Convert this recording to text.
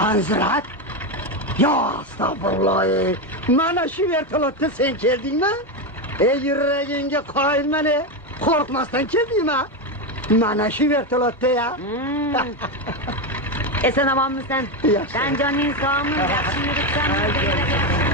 Anzirat? Ya estağfurullah. Mana şu vertolatda sen geldin mi? Yüreğinge koyulma ne? Korkmazsan geldin mi? Mana şu vertolatta ya. Sen aman mı sen? Yaxşı. Sen canın sağ mı? Yaxşı yürütsen mi?